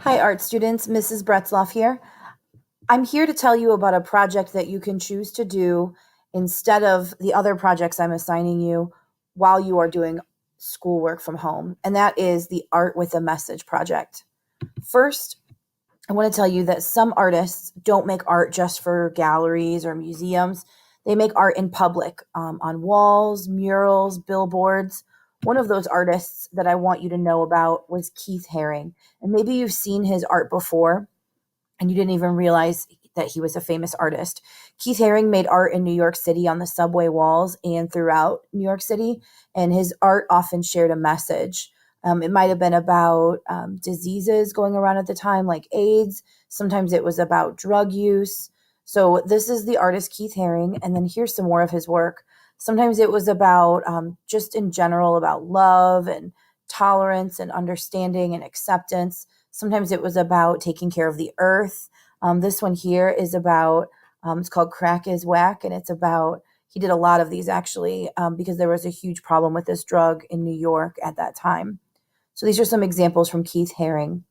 Hi, art students. Mrs. Bretzloff here. I'm here to tell you about a project that you can choose to do instead of the other projects I'm assigning you while you are doing schoolwork from home, and that is the Art with a Message project. First, I want to tell you that some artists don't make art just for galleries or museums. They make art in public, on walls, murals, billboards. One of those artists that I want you to know about was Keith Haring. And maybe you've seen his art before and you didn't even realize that he was a famous artist. Keith Haring made art in New York City on the subway walls and throughout New York City, and his art often shared a message. It might have been about diseases going around at the time, like AIDS. Sometimes it was about drug use. So, this is the artist Keith Haring, and then here's some more of his work. Sometimes it was about just in general about love and tolerance and understanding and acceptance. Sometimes it was about taking care of the earth. This one here is about, it's called Crack is Whack, and it's about, he did a lot of these actually because there was a huge problem with this drug in New York at that time. So these are some examples from Keith Haring.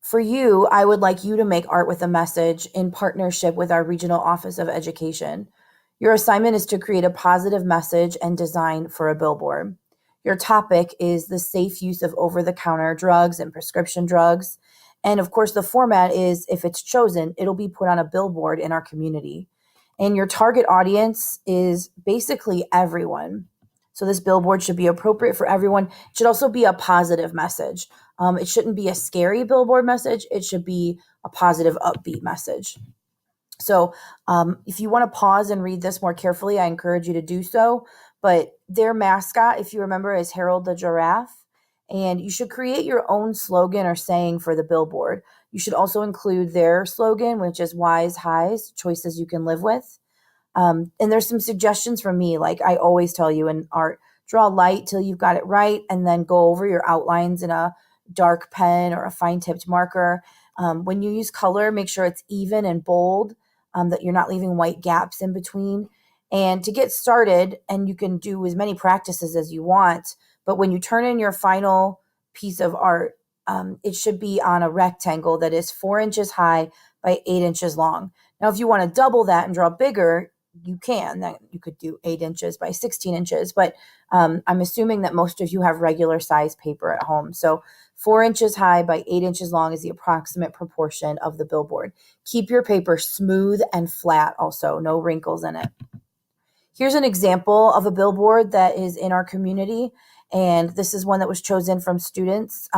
For you, I would like you to make art with a message in partnership with our Regional Office of Education. Your assignment is to create a positive message and design for a billboard. Your topic is the safe use of over-the-counter drugs and prescription drugs. And of course, the format is, if it's chosen, it'll be put on a billboard in our community. And your target audience is basically everyone. So this billboard should be appropriate for everyone. It should also be a positive message. It shouldn't be a scary billboard message. It should be a positive, upbeat message. So if you want to pause and read this more carefully, I encourage you to do so. But their mascot, if you remember, is Harold the Giraffe. And you should create your own slogan or saying for the billboard. You should also include their slogan, which is wise highs, choices you can live with. And there's some suggestions from me, like I always tell you in art, draw light till you've got it right, and then go over your outlines in a dark pen or a fine-tipped marker. When you use color, make sure it's even and bold, that you're not leaving white gaps in between. And to get started, and you can do as many practices as you want, but when you turn in your final piece of art, it should be on a rectangle that is 4 inches high by 8 inches long. Now, if you want to double that and draw bigger, you can. That you could do 8 inches by 16 inches, but I'm assuming that most of you have regular size paper at home. So 4 inches high by 8 inches long is the approximate proportion of the billboard. Keep your paper smooth and flat also, no wrinkles in it. Here's an example of a billboard that is in our community, and this is one that was chosen from students,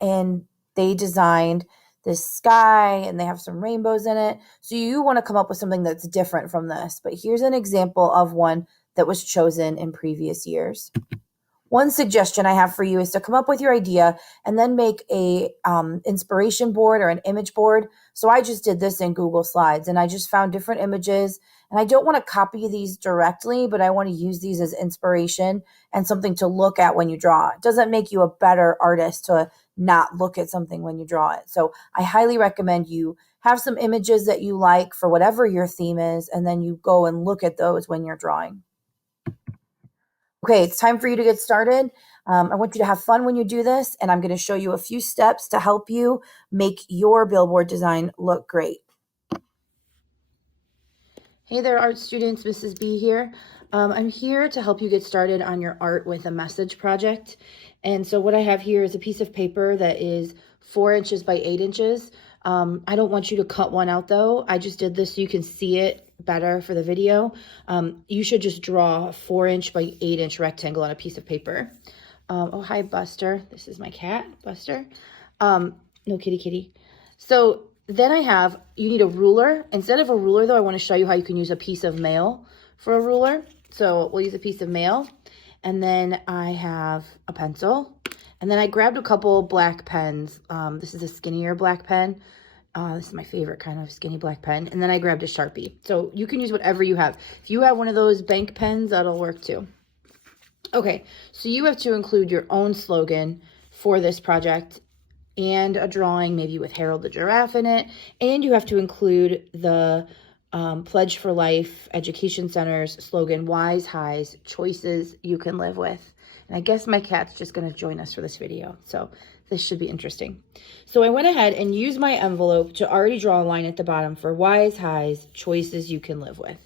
and they designed this sky and they have some rainbows in it. So you want to come up with something that's different from this, but here's an example of one that was chosen in previous years. One suggestion I have for you is to come up with your idea and then make a inspiration board or an image board. So I just did this in Google Slides, and I just found different images, and I don't want to copy these directly, but I want to use these as inspiration and something to look at when you draw. It doesn't make you a better artist to not look at something when you draw it. So I highly recommend you have some images that you like for whatever your theme is, and then you go and look at those when you're drawing. Okay, it's time for you to get started. I want you to have fun when you do this, and I'm going to show you a few steps to help you make your billboard design look great. Hey there, art students. Mrs. B here. I'm here to help you get started on your Art with a Message project. And so what I have here is a piece of paper that is 4 inches by 8 inches. I don't want you to cut one out though. I just did this so you can see it better for the video. You should just draw a 4 inch by 8 inch rectangle on a piece of paper. Oh, hi, Buster. This is my cat, Buster. No, kitty. So then you need a ruler. Instead of a ruler though, I want to show you how you can use a piece of mail for a ruler. So we'll use a piece of mail. And then I have a pencil. And then I grabbed a couple black pens. This is a skinnier black pen. This is my favorite kind of skinny black pen. And then I grabbed a Sharpie. So you can use whatever you have. If you have one of those bank pens, that'll work too. Okay, so you have to include your own slogan for this project and a drawing maybe with Harold the Giraffe in it. And you have to include the Pledge for Life Education Center's slogan, wise highs, choices you can live with. And I guess my cat's just going to join us for this video. So this should be interesting. So I went ahead and used my envelope to already draw a line at the bottom for wise highs, choices you can live with.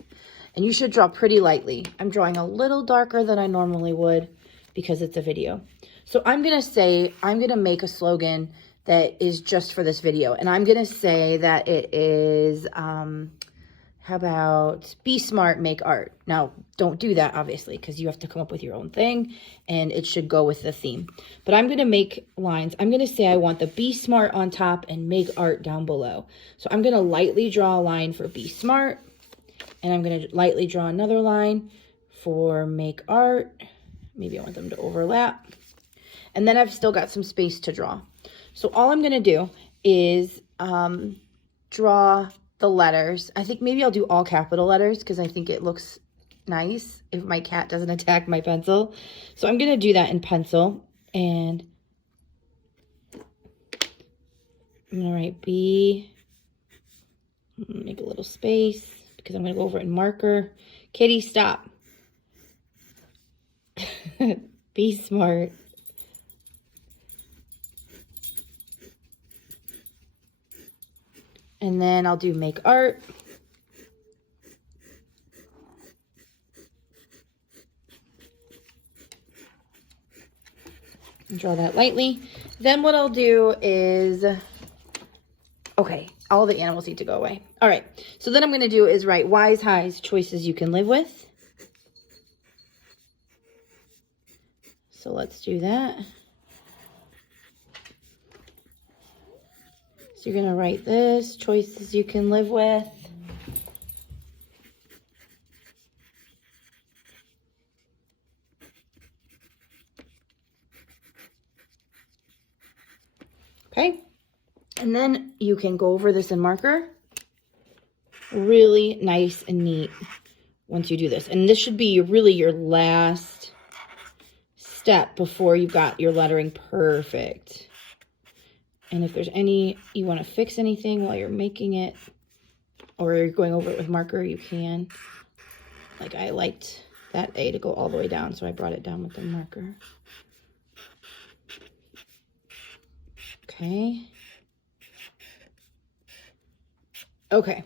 And you should draw pretty lightly. I'm drawing a little darker than I normally would because it's a video. So I'm going to make a slogan that is just for this video. And I'm going to say that it is, how about be smart, make art. Now, don't do that, obviously, because you have to come up with your own thing and it should go with the theme. But I'm going to make lines. I'm going to say I want the be smart on top and make art down below. So I'm going to lightly draw a line for be smart. And I'm going to lightly draw another line for make art. Maybe I want them to overlap. And then I've still got some space to draw. So all I'm going to do is draw the letters. I think maybe I'll do all capital letters because I think it looks nice if my cat doesn't attack my pencil. So I'm going to do that in pencil. And I'm going to write B. Make a little space because I'm going to go over it in marker. Kitty, stop. Be smart. And then I'll do make art. Draw that lightly. Then what I'll do is, okay, all the animals need to go away. All right, so then I'm going to do is write wise highs, choices you can live with. So let's do that. So you're going to write this, choices you can live with. Okay. And then you can go over this in marker. Really nice and neat once you do this. And this should be really your last step before you've got your lettering perfect. And if there's you want to fix anything while you're making it, or you're going over it with marker, you can. Like I liked that A to go all the way down, so I brought it down with the marker. Okay. Okay.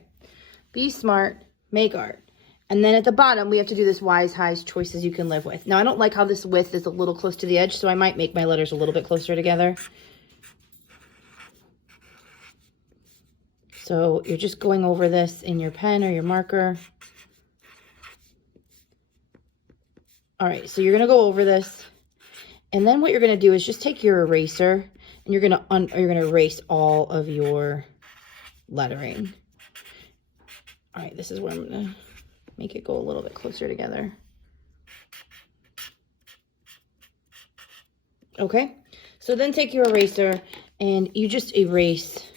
Be smart, make art. And then at the bottom, we have to do this wise highs, choices you can live with. Now, I don't like how this width is a little close to the edge, so I might make my letters a little bit closer together. So you're just going over this in your pen or your marker. All right, so you're going to go over this. And then what you're going to do is just take your eraser and you're going to erase all of your lettering. All right, this is where I'm going to make it go a little bit closer together. Okay, so then take your eraser and you just erase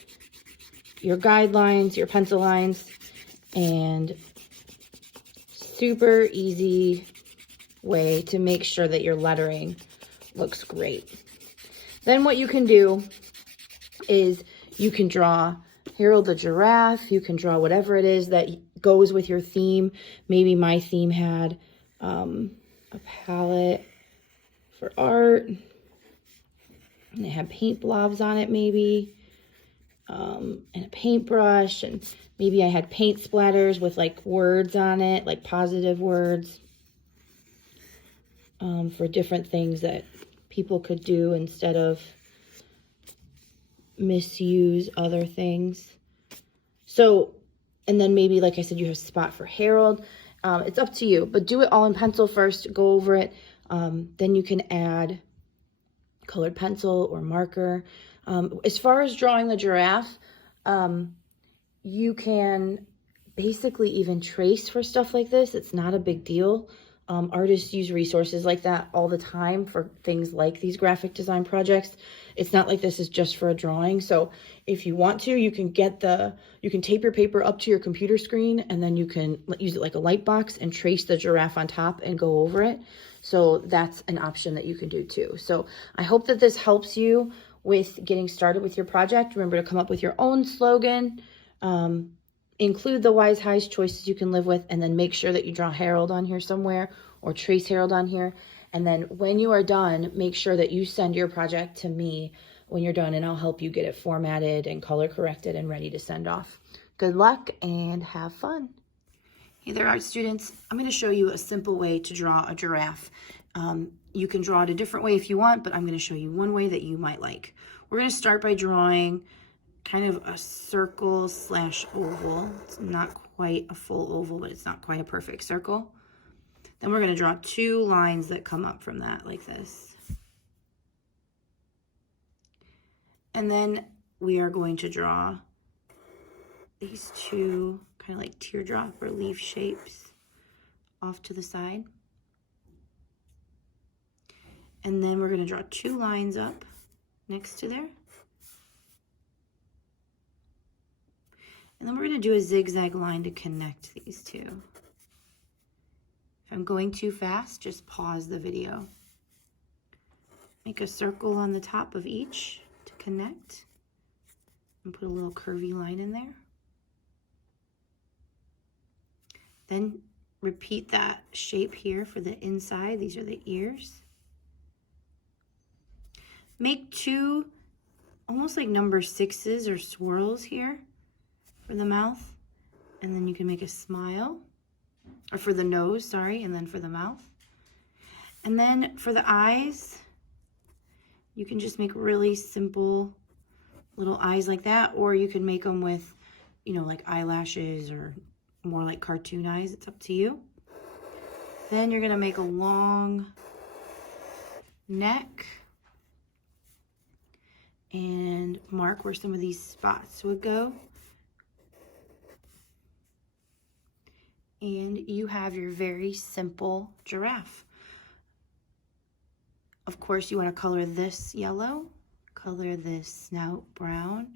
your guidelines, your pencil lines, and super easy way to make sure that your lettering looks great. Then what you can do is you can draw Harold the giraffe. You can draw whatever it is that goes with your theme. Maybe my theme had a palette for art, and it had paint blobs on it maybe. And a paintbrush, and maybe I had paint splatters with like words on it, like positive words, for different things that people could do instead of misuse other things. So, and then maybe, like I said, you have a spot for Harold. It's up to you, but do it all in pencil first, go over it. Then you can add colored pencil or marker. As far as drawing the giraffe, you can basically even trace for stuff like this. It's not a big deal. Artists use resources like that all the time for things like these graphic design projects. It's not like this is just for a drawing. So if you want to, you can tape your paper up to your computer screen, and then you can use it like a light box and trace the giraffe on top and go over it. So that's an option that you can do too. So I hope that this helps you with getting started with your project. Remember to come up with your own slogan, include the wise highs, choices you can live with, and then make sure that you draw Harold on here somewhere or trace Harold on here. And then when you are done, make sure that you send your project to me when you're done, and I'll help you get it formatted and color corrected and ready to send off. Good luck and have fun. Hey there, art students. I'm going to show you a simple way to draw a giraffe. You can draw it a different way if you want, but I'm going to show you one way that you might like. We're going to start by drawing kind of a circle / oval. It's not quite a full oval, but it's not quite a perfect circle. Then we're going to draw 2 lines that come up from that like this. And then we are going to draw these 2 kind of like teardrop or leaf shapes off to the side. And then we're going to draw 2 lines up next to there. And then we're going to do a zigzag line to connect these 2. If I'm going too fast, just pause the video. Make a circle on the top of each to connect. And put a little curvy line in there. Then repeat that shape here for the inside. These are the ears. Make 2 almost like number 6s or swirls here for the mouth. And then you can make a smile. Or for the nose, sorry, and then for the mouth. And then for the eyes, you can just make really simple little eyes like that, or you can make them with, you know, like eyelashes or more like cartoon eyes. It's up to you. Then you're going to make a long neck and mark where some of these spots would go. And you have your very simple giraffe. Of course, you want to color this yellow, color this snout brown,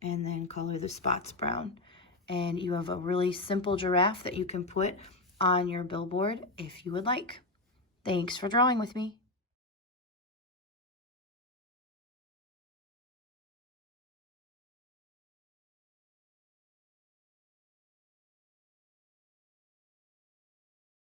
and then color the spots brown. And you have a really simple giraffe that you can put on your billboard if you would like. Thanks for drawing with me.